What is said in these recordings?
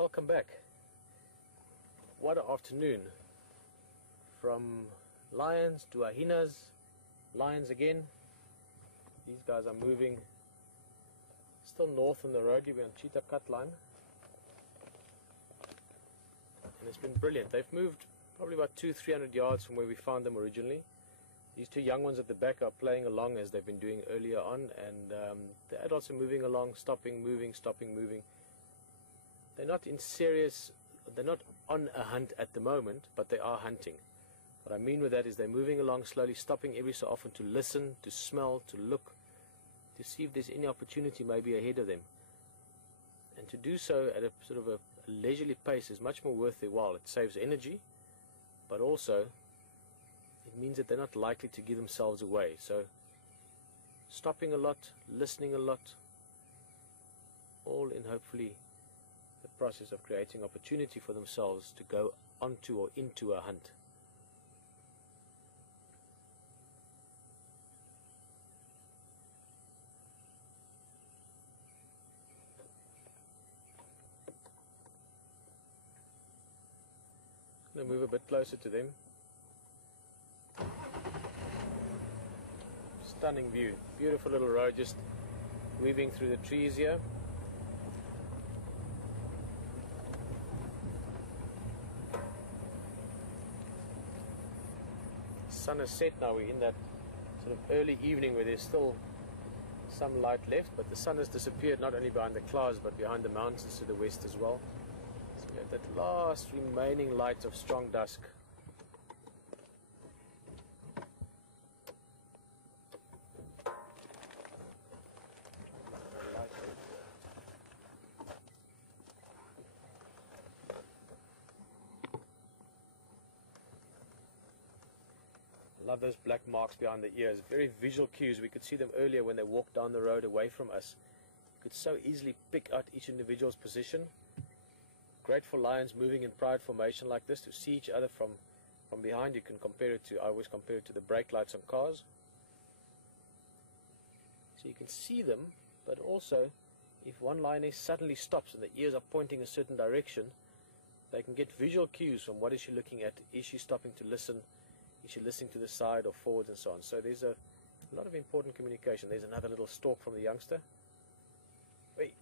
Welcome back. What an afternoon. From lions to hyenas, lions again. These guys are moving still north on the road. We're on cheetah cut line. And it's been brilliant. They've moved probably about 200-300 yards from where we found them originally. These two young ones at the back are playing along as they've been doing earlier on, and the adults are moving along, stopping, moving, stopping, moving. They're not on a hunt at the moment, but they are hunting. What I mean with that is they're moving along slowly, stopping every so often to listen, to smell, to look, to see if there's any opportunity maybe ahead of them. And to do so at a sort of a leisurely pace is much more worth their while. It saves energy, but also it means that they're not likely to give themselves away. So stopping a lot, listening a lot, all in hopefully the process of creating opportunity for themselves to go onto or into a hunt. I'm going to move a bit closer to them. Stunning view, beautiful little road just weaving through the trees here. Sun has set now. We're in that sort of early evening where there's still some light left, but the sun has disappeared not only behind the clouds but behind the mountains to the west as well. So we have that last remaining light of strong dusk. Love those black marks behind the ears. Very visual cues. We could see them earlier when they walked down the road away from us. You could so easily pick out each individual's position. Great for lions moving in pride formation like this, to see each other from behind. You can compare it to, I always compare it to the brake lights on cars. So you can see them, but also if one lioness suddenly stops and the ears are pointing a certain direction, they can get visual cues from what is she looking at. Is she stopping to listen? Is she listening to the side or forwards and so on? So there's a lot of important communication. There's another little stalk from the youngster. Wait.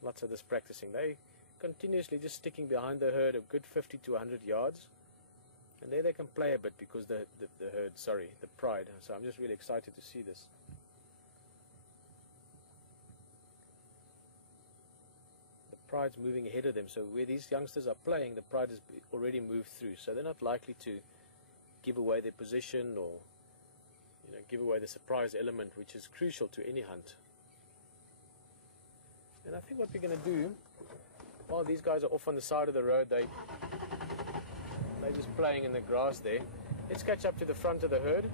Lots of this practicing. They continuously just sticking behind the herd a good 50 to 100 yards. And there they can play a bit because the herd, sorry, the pride. So I'm just really excited to see this. Pride's moving ahead of them, so where these youngsters are playing, the pride has already moved through, so they're not likely to give away their position or give away the surprise element, which is crucial to any hunt. And I think what we're going to do, while these guys are off on the side of the road, they're just playing in the grass there. Let's catch up to the front of the herd.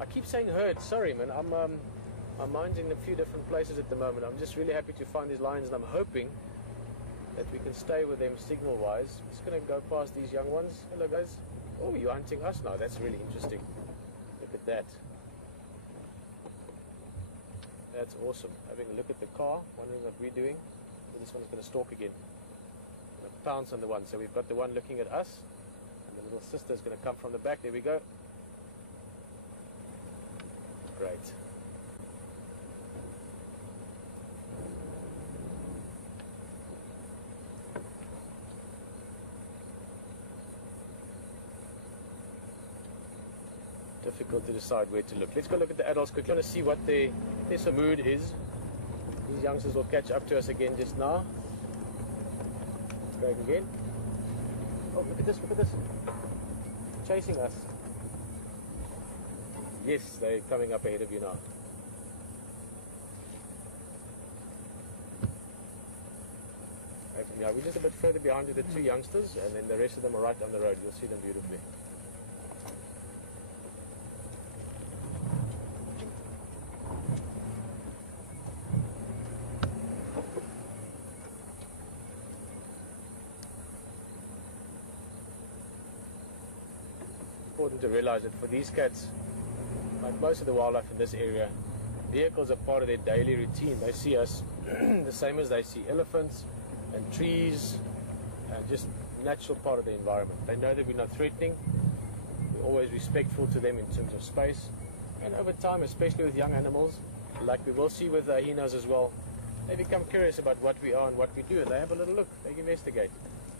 I keep saying herd, sorry man, my mind's in a few different places at the moment. I'm just really happy to find these lions, and I'm hoping that we can stay with them signal wise. I'm just going to go past these young ones. Hello guys. Oh, you're hunting us now. That's really interesting. Look at that. That's awesome. Having a look at the car, wondering what we're doing. This one's going to stalk again. I'm going to pounce on the one. So we've got the one looking at us, and the little sister's going to come from the back. There we go. Great. Difficult to decide where to look. Let's go look at the adults quickly. I want to see what their mood is. These youngsters will catch up to us again just now. Going again. Oh, look at this, look at this. Chasing us. Yes, they're coming up ahead of you now. Yeah, we're just a bit further behind with the two youngsters, and then the rest of them are right on the road. You'll see them beautifully. Important to realize that for these cats, like most of the wildlife in this area, vehicles are part of their daily routine. They see us the same as they see elephants and trees, and just natural part of the environment. They know that we're not threatening. We're always respectful to them in terms of space. And over time, especially with young animals, like we will see with hyenas as well, they become curious about what we are and what we do, and they have a little look, they investigate.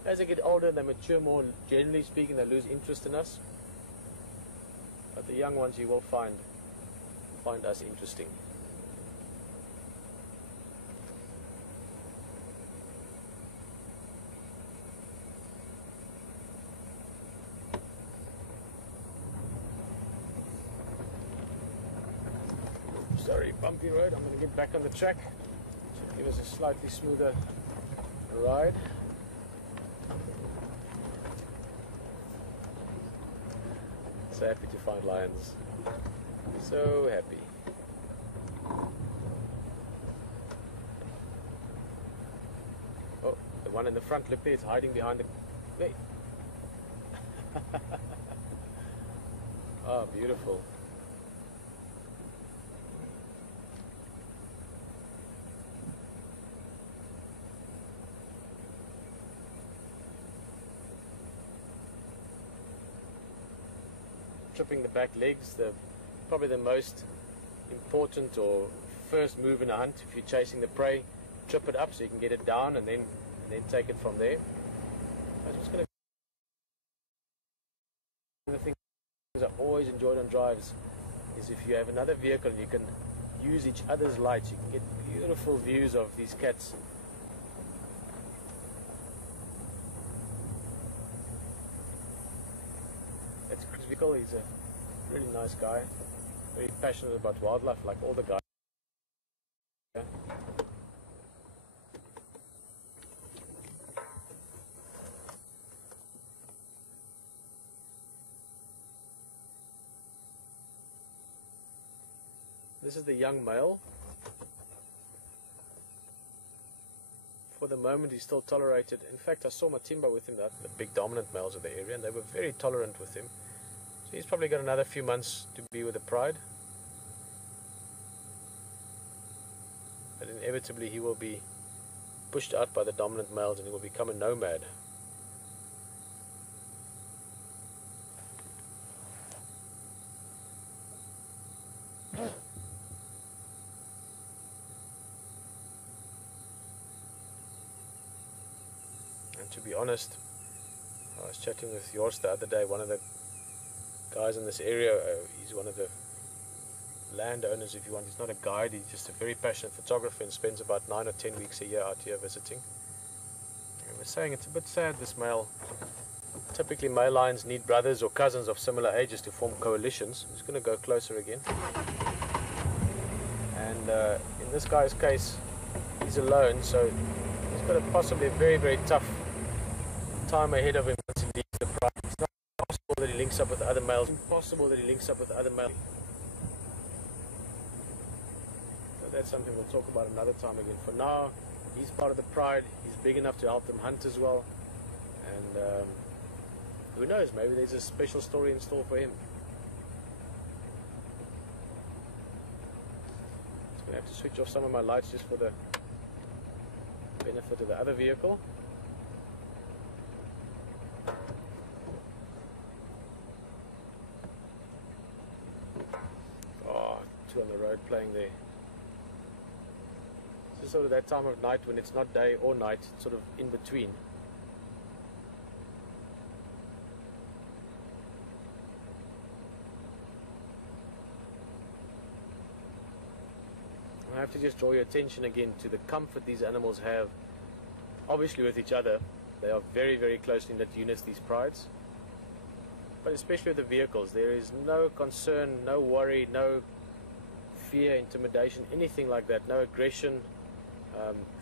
As they get older, they mature more, generally speaking, they lose interest in us. But the young ones you will find us interesting. Sorry, bumpy road. I'm going to get back on the track to give us a slightly smoother ride. So happy to find lions. So happy. Oh, the one in the front lip there is hiding behind the... Hey. Oh, beautiful. Tripping the back legs, probably the most important or first move in a hunt. If you're chasing the prey, trip it up so you can get it down, and then take it from there. I was just going to... One of the things I always enjoyed on drives is if you have another vehicle and you can use each other's lights, you can get beautiful views of these cats. That's Chris Vickle. He's a really nice guy, very passionate about wildlife, like all the guys. Yeah. This is the young male. For the moment he's still tolerated. In fact, I saw Matimba with him, the big dominant males of the area, and they were very tolerant with him. So he's probably got another few months to be with the pride. But inevitably he will be pushed out by the dominant males and he will become a nomad. And to be honest, I was chatting with Jors the other day, one of the guys in this area. He's one of the landowners, if you want. He's not a guide, he's just a very passionate photographer and spends about 9 or 10 weeks a year out here visiting. And we're saying it's a bit sad, this male. Typically male lions need brothers or cousins of similar ages to form coalitions. I'm just going to go closer again. And in this guy's case, he's alone, so he's got possibly a very, very tough time ahead of him once he leaves the pride. It's not possible that he links up with other males. It's impossible that he links up with other males. So that's something we'll talk about another time again. For now, he's part of the pride. He's big enough to help them hunt as well. And who knows, maybe there's a special story in store for him. I'm going to have to switch off some of my lights just for the benefit of the other vehicle. Oh, two on the road playing there. This is sort of that time of night when it's not day or night, it's sort of in between. I have to just draw your attention again to the comfort these animals have, obviously with each other. They are very, very closely knit units, these prides, but especially with the vehicles. There is no concern, no worry, no fear, intimidation, anything like that, no aggression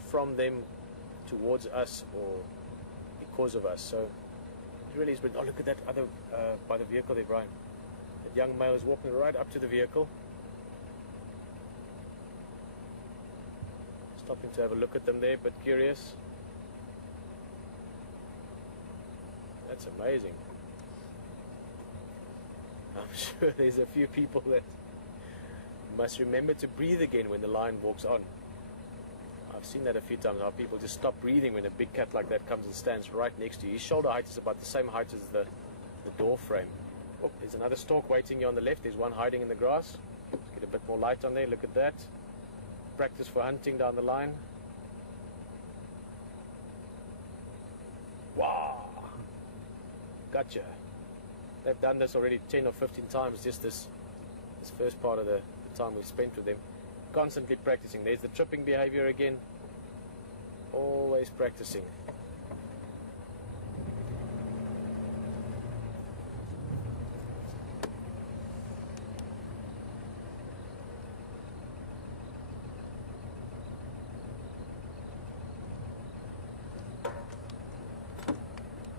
from them towards us or because of us. So it really has been... Oh, look at that other by the vehicle there, Brian. That young male is walking right up to the vehicle, stopping to have a look at them there, but curious. That's amazing. I'm sure there's a few people that must remember to breathe again when the lion walks on. I've seen that a few times, how people just stop breathing when a big cat like that comes and stands right next to you. His shoulder height is about the same height as the door frame. Oh, there's another stork waiting here on the left. There's one hiding in the grass. Let's get a bit more light on there. Look at that. Practice for hunting down the line. Wow! Gotcha. They've done this already 10 or 15 times, just this first part of the time we've spent with them. Constantly practicing. There's the tripping behavior again. Always practicing.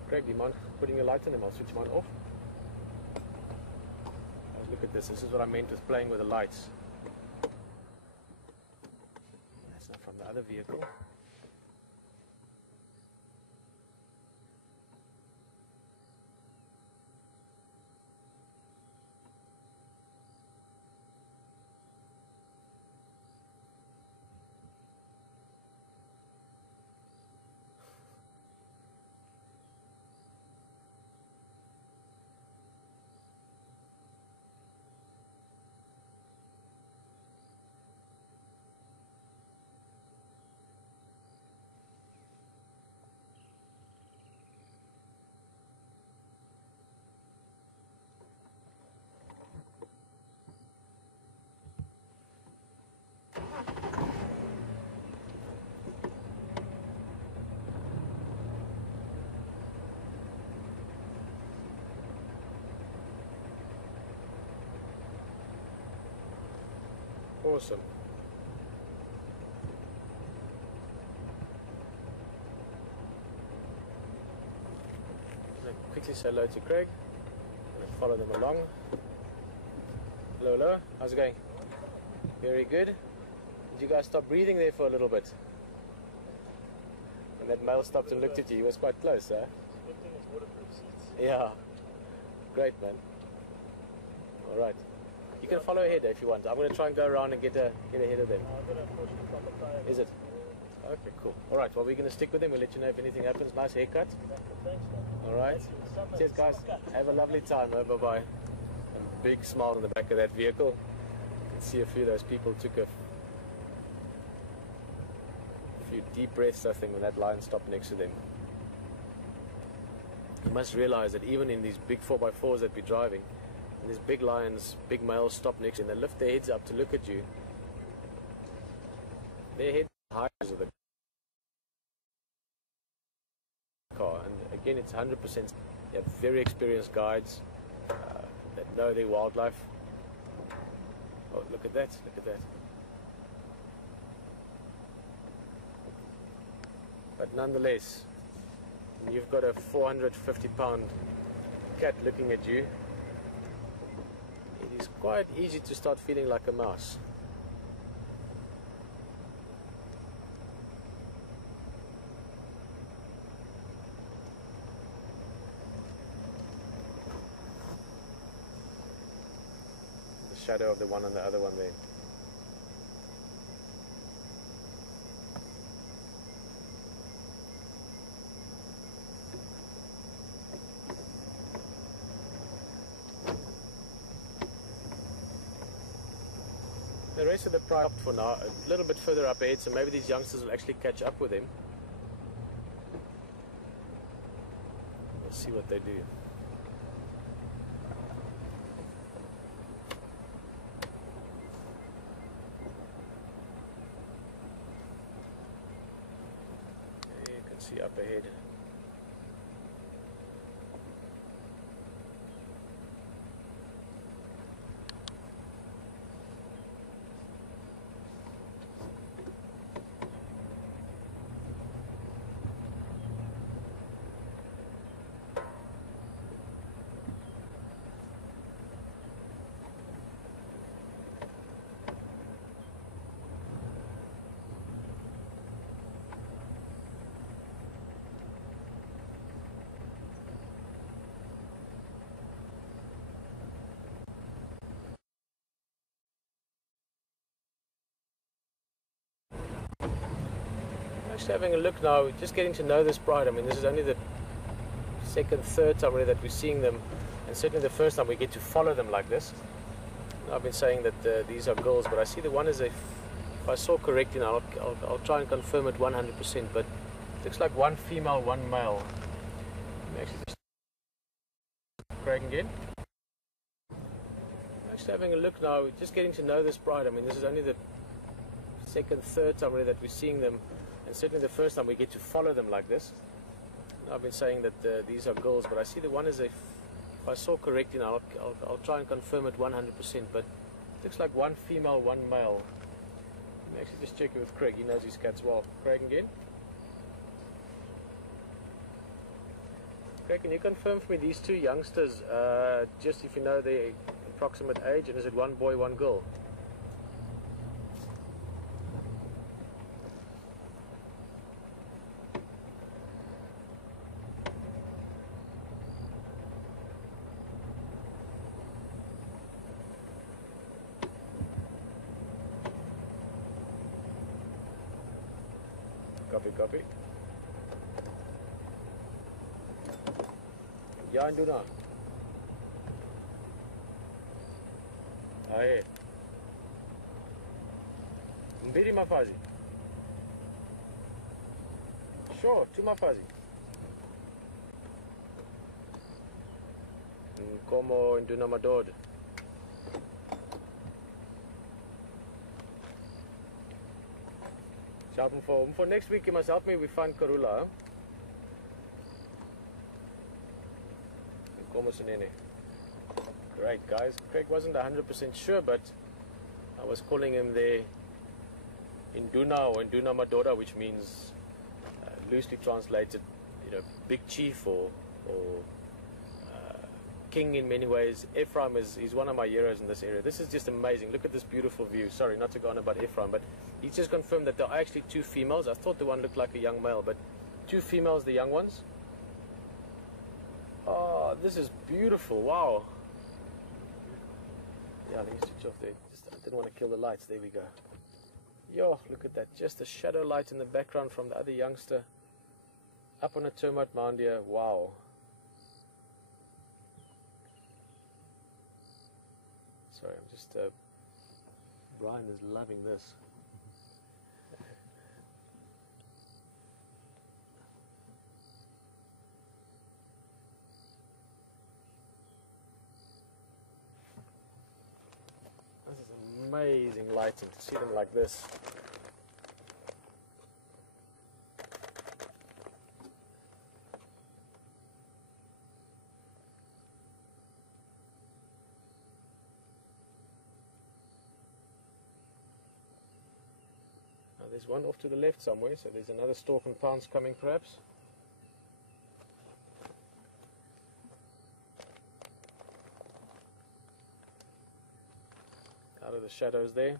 Greg, do you mind putting your light on them? I'll switch mine off. Look at this. This is what I meant with playing with the lights. That's not from the other vehicle. Awesome. Quickly say hello to Craig and follow them along. Hello, hello. How's it going? Very good. Did you guys stop breathing there for a little bit? When that male stopped and looked at you, he was quite close, huh? Lifting his waterproof seats. Yeah. Great, man. All right. You can follow ahead if you want. I'm going to try and go around and get ahead of them. Is it? Okay, cool. All right, well, we're going to stick with them. We'll let you know if anything happens. Nice haircut. All right. Cheers, guys. Have a lovely time. Bye-bye. A big smile on the back of that vehicle. You can see a few of those people took a few deep breaths, I think, when that lion stopped next to them. You must realize that even in these big 4x4s that we're driving, and these big lions, big males stop next to you, and they lift their heads up to look at you. Their heads are high as of the car, and again, it's 100%. They have very experienced guides that know their wildlife. Oh, look at that! Look at that! But nonetheless, when you've got a 450-pound cat looking at you, it is quite easy to start feeling like a mouse. The shadow of the one on the other one there. The rest of the pride stopped for now, a little bit further up ahead, so maybe these youngsters will actually catch up with him. We'll see what they do. There you can see up ahead. Actually having a look now, just getting to know this bride. I mean, this is only the second, third time really that we're seeing them, and certainly the first time we get to follow them like this. I've been saying that these are girls, but I see the one is if I saw correctly now, I'll try and confirm it 100%, but it looks like one female, one male. Let me actually just Craig again. Actually having a look now, just getting to know this bride. I mean, this is only the second, third time really that we're seeing them, and certainly the first time we get to follow them like this. I've been saying that these are girls, but I see the one is if I saw correctly now, I'll try and confirm it 100%, but it looks like one female, one male. Let me actually just check it with Craig, he knows his cats well. Craig again. Craig, can you confirm for me these two youngsters, just if you know their approximate age, and is it one boy, one girl? Copy. Ja, Nkuhuma. Aye. Mbili mafazi. Sure, two mafazi. Como Nkuhuma madod. For next week, you must help me. We find Karula. Great, guys. Craig wasn't 100% sure, but I was calling him there Nduna or Nduna Madora, which means loosely translated, big chief or king in many ways. Ephraim is one of my heroes in this area. This is just amazing. Look at this beautiful view. Sorry, not to go on about Ephraim, but he's just confirmed that there are actually two females. I thought the one looked like a young male, but two females, the young ones. Oh, this is beautiful. Wow. Yeah, let me switch off there. I didn't want to kill the lights. There we go. Yo, look at that. Just a shadow light in the background from the other youngster. Up on a termite mound here. Wow. Sorry, I'm just... Brian is loving this. This is amazing lighting to see them like this. There's one off to the left somewhere, so there's another stork and pounce coming perhaps. Out of the shadows there.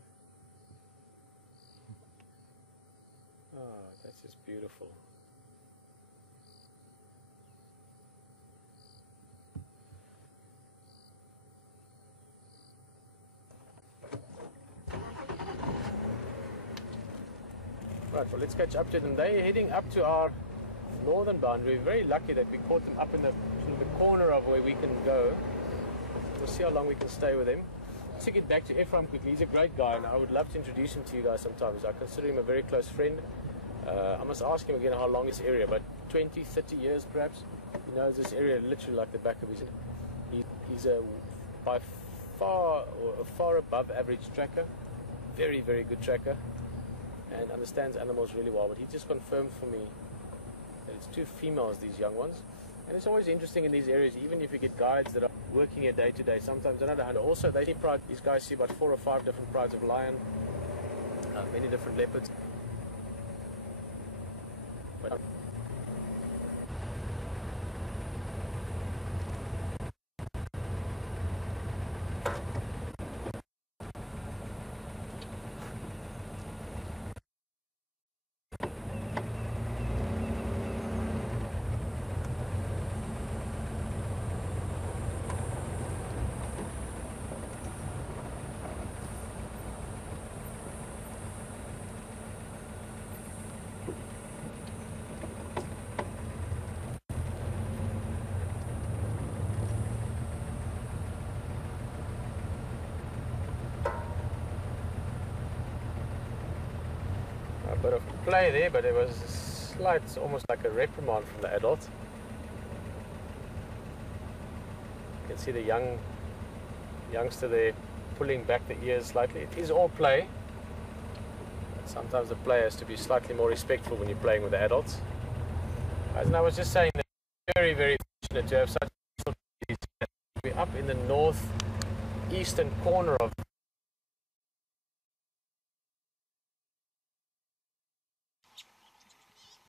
Ah, that's just beautiful. Right, well, let's catch up to them. They're heading up to our northern boundary. We're very lucky that we caught them up in the corner of where we can go. We'll see how long we can stay with him. Let's get back to Ephraim quickly. He's a great guy, and I would love to introduce him to you guys sometimes. I consider him a very close friend. I must ask him again how long this area, but 20, 30 years perhaps. He knows this area literally like the back of his hand. He's by far or a far above average tracker. Very, very good tracker. And understands animals really well, but he just confirmed for me that it's two females, these young ones. And it's always interesting in these areas, even if you get guides that are working here day to day, sometimes they're not a hunter. Also, they see pride. These guys see about 4 or 5 different prides of lion, many different leopards. But bit of play there, but there was a slight, almost like a reprimand from the adult. You can see the youngster there pulling back the ears slightly. It is all play. But sometimes the player has to be slightly more respectful when you're playing with the adults. And I was just saying that very, very fortunate to have such. We're up in the northeastern corner of